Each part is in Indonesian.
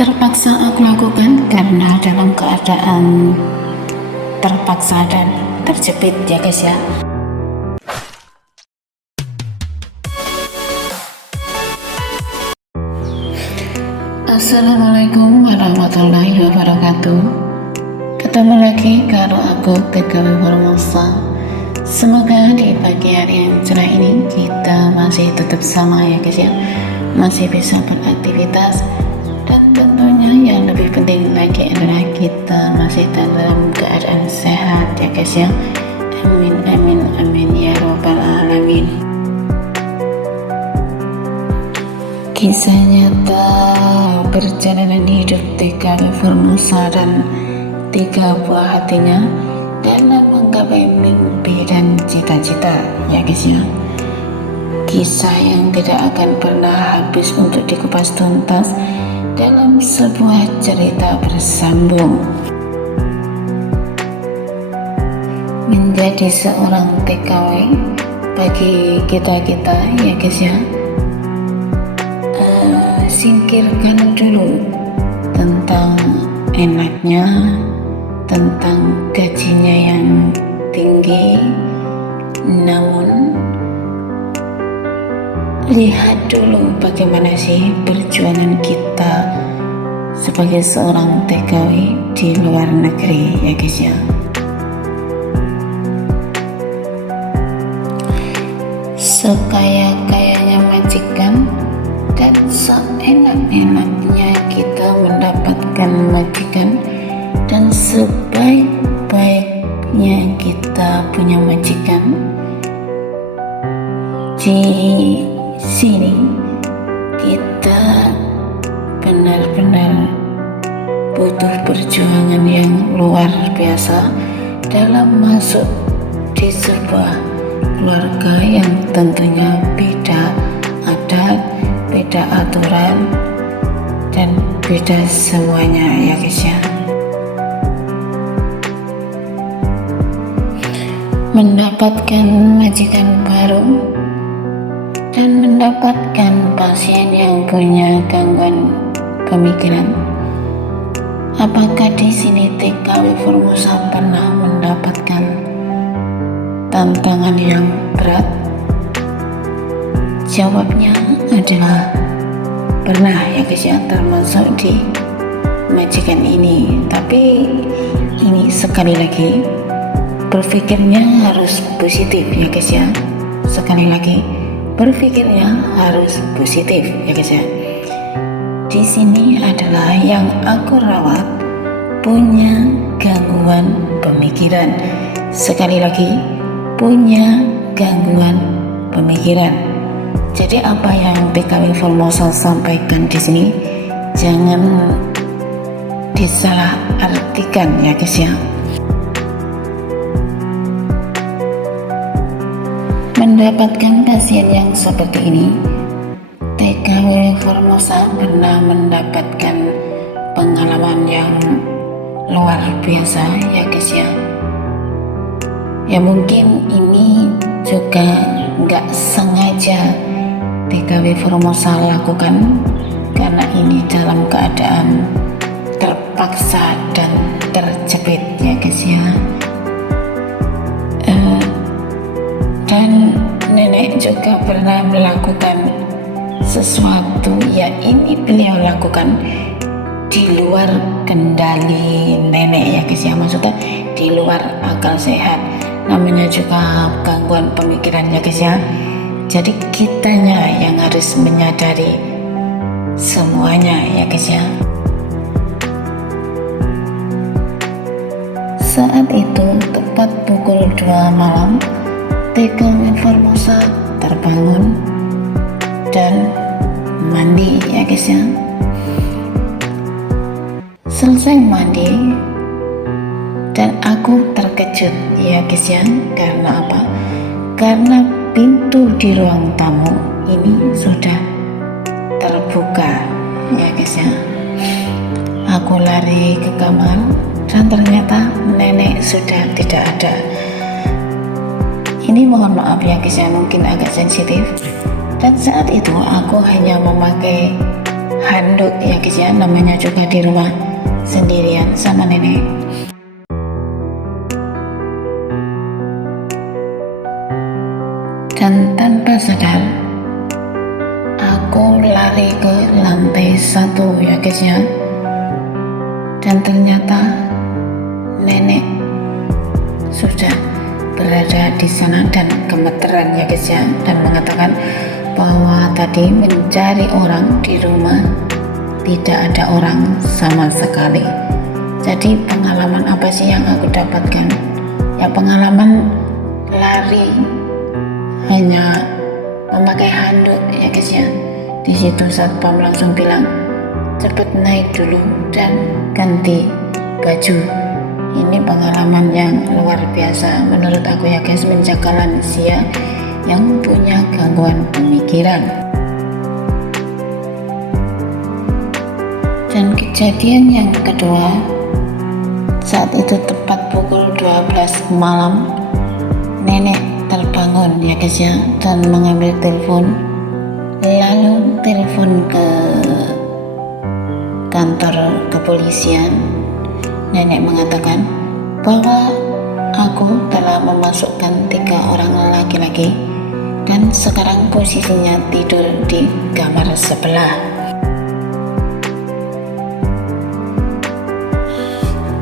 Terpaksa aku lakukan karena dalam keadaan terpaksa dan terjepit ya guys ya. Assalamualaikum warahmatullahi wabarakatuh. Ketemu lagi kalau aku TKW Formosa. Semoga di pagi hari yang cerah ini kita masih tetap sama ya guys ya, masih bisa beraktivitas, dan tentunya yang lebih penting lagi adalah kita masih dalam keadaan sehat ya guys ya. Amin amin amin ya robbal alamin. Kisah nyata perjalanan hidup TKW Formosa dan 3 buah hatinya dalam menggapai mimpi dan cita-cita ya guys ya. Kisah yang tidak akan pernah habis untuk dikupas tuntas dalam sebuah cerita bersambung. Menjadi seorang TKW bagi kita-kita ya guys ya, singkirkan dulu tentang enaknya, tentang gajinya yang tinggi, namun lihat dulu bagaimana sih perjuangan kita sebagai seorang TKW di luar negeri ya guys ya. Sekaya-kayanya majikan dan seenak-enaknya kita mendapatkan majikan, dan sebaik-baiknya kita punya majikan, di sini kita benar-benar butuh perjuangan yang luar biasa dalam masuk di sebuah keluarga yang tentunya beda adat, beda aturan, dan beda semuanya ya guys ya. Mendapatkan majikan baru dan mendapatkan pasien yang punya gangguan pemikiran. Apakah di sini TKW Formosa pernah mendapatkan tantangan yang berat? Jawabnya adalah pernah ya guys ya, termasuk di majikan ini. Tapi ini sekali lagi berpikirnya harus positif ya guys ya. Sekali lagi berpikirnya harus positif ya guys ya. Di sini adalah yang aku rawat punya gangguan pemikiran. Sekali lagi, punya gangguan pemikiran. Jadi apa yang TKW Formosa sampaikan di sini jangan disalah artikan ya guys ya. Mendapatkan pasien yang seperti ini, TKW Formosa pernah mendapatkan pengalaman yang luar biasa ya guys ya. Ya mungkin ini juga nggak sengaja TKW Formosa lakukan, karena ini dalam keadaan terpaksa dan terjepit ya guys ya. Dan nenek juga pernah melakukan sesuatu ya, ini beliau lakukan di luar kendali nenek ya guys ya, maksudnya di luar akal sehat, namanya juga gangguan pemikiran ya guys ya. Jadi kitanya yang harus menyadari semuanya ya guys ya. Saat itu tepat pukul 2 malam, TKW Formosa terbangun dan mandi ya guys ya. Selesai mandi dan aku terkejut ya guys ya. Karena apa? Karena pintu di ruang tamu ini sudah terbuka ya guys ya. Aku lari ke kamar dan ternyata nenek sudah tidak ada. Ini mohon maaf ya guys ya, mungkin agak sensitif. Dan saat itu aku hanya memakai handuk ya guys ya, namanya juga di rumah sendirian sama nenek. Dan tanpa sadar aku lari ke lantai 1 ya guys ya, dan ternyata nenek sudah berada di sana dan gemeteran ya guys ya, dan mengatakan bahwa tadi mencari orang di rumah tidak ada orang sama sekali. Jadi pengalaman apa sih yang aku dapatkan? Ya pengalaman lari hanya memakai handuk ya guys ya. Di situ satpam langsung bilang cepet naik dulu dan ganti baju. Ini pengalaman yang luar biasa menurut aku ya guys, menjaga lansia yang punya gangguan pemikiran. Dan kejadian yang kedua, saat itu tepat pukul 12 malam, nenek terbangun ya guys ya, dan mengambil telepon, lalu telepon ke kantor kepolisian. Nenek mengatakan bahwa aku telah memasukkan 3 orang laki-laki dan sekarang posisinya tidur di kamar sebelah.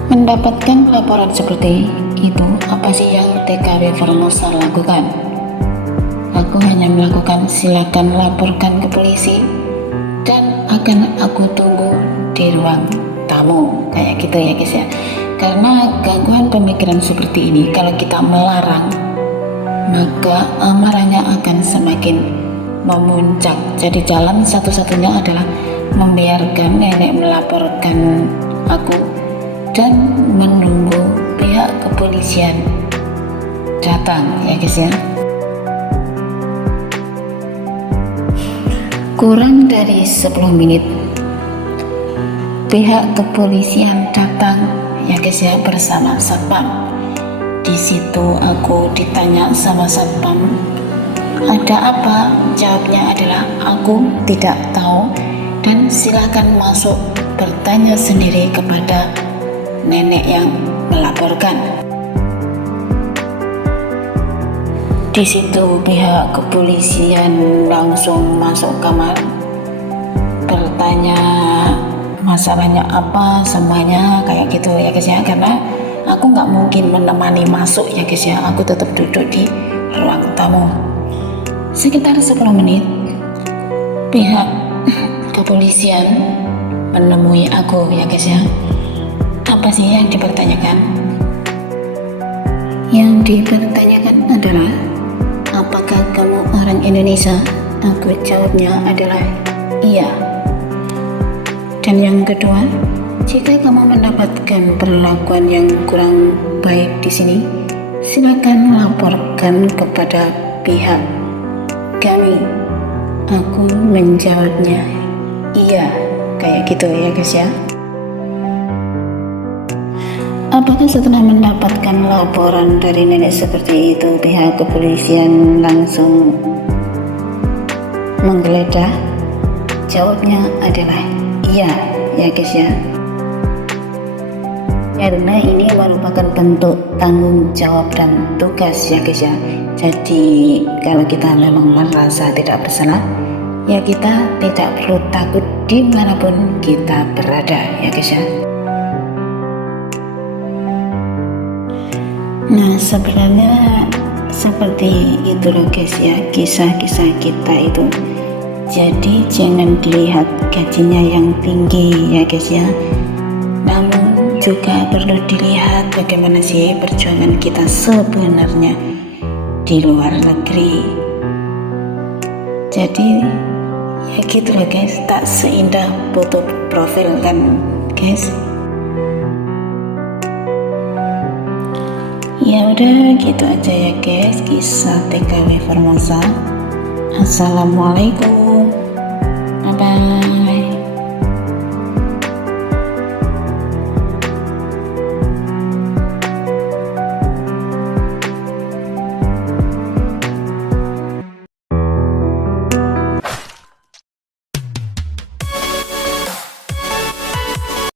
Mendapatkan laporan seperti itu, apa sih yang TKW Formosa lakukan? Aku hanya melakukan silakan laporkan ke polisi dan akan aku tunggu di ruang tamu, kayak gitu ya guys ya. Karena gangguan pemikiran seperti ini, kalau kita melarang maka amarahnya akan semakin memuncak. Jadi jalan satu-satunya adalah membiarkan nenek melaporkan aku dan menunggu pihak kepolisian datang ya guys ya. Kurang dari 10 menit pihak kepolisian datang ya guys ya bersama satpam. Di situ aku ditanya sama satpam, ada apa? Jawabnya adalah aku tidak tahu dan silakan masuk bertanya sendiri kepada nenek yang melaporkan. Di situ pihak kepolisian langsung masuk kamar, bertanya masalahnya apa semuanya kayak gitu ya guys ya. Karena aku nggak mungkin menemani masuk ya guys ya, aku tetap duduk di ruang tamu. Sekitar 10 menit pihak kepolisian menemui aku ya guys ya. Apa sih yang dipertanyakan? Yang dipertanyakan adalah apakah kamu orang Indonesia? Aku jawabnya adalah iya. Dan yang kedua, jika kamu mendapatkan perlakuan yang kurang baik di sini, silakan laporkan kepada pihak kami. Aku menjawabnya iya, kayak gitu ya guys ya. Apakah setelah mendapatkan laporan dari nenek seperti itu, pihak kepolisian langsung menggeledah? Jawabnya adalah iya ya guys ya. Karena ini merupakan bentuk tanggung jawab dan tugas ya guys ya. Jadi kalau kita memang merasa tidak bersalah, ya kita tidak perlu takut dimanapun kita berada ya guys ya. Nah sebenarnya seperti itu loh guys ya, kisah-kisah kita itu. Jadi jangan dilihat gajinya yang tinggi ya guys ya, namun juga perlu dilihat bagaimana sih perjuangan kita sebenarnya di luar negeri. Jadi ya gitu loh guys, tak seindah foto profil kan guys. Ya udah gitu aja ya guys, kisah TKW Formosa. Assalamualaikum.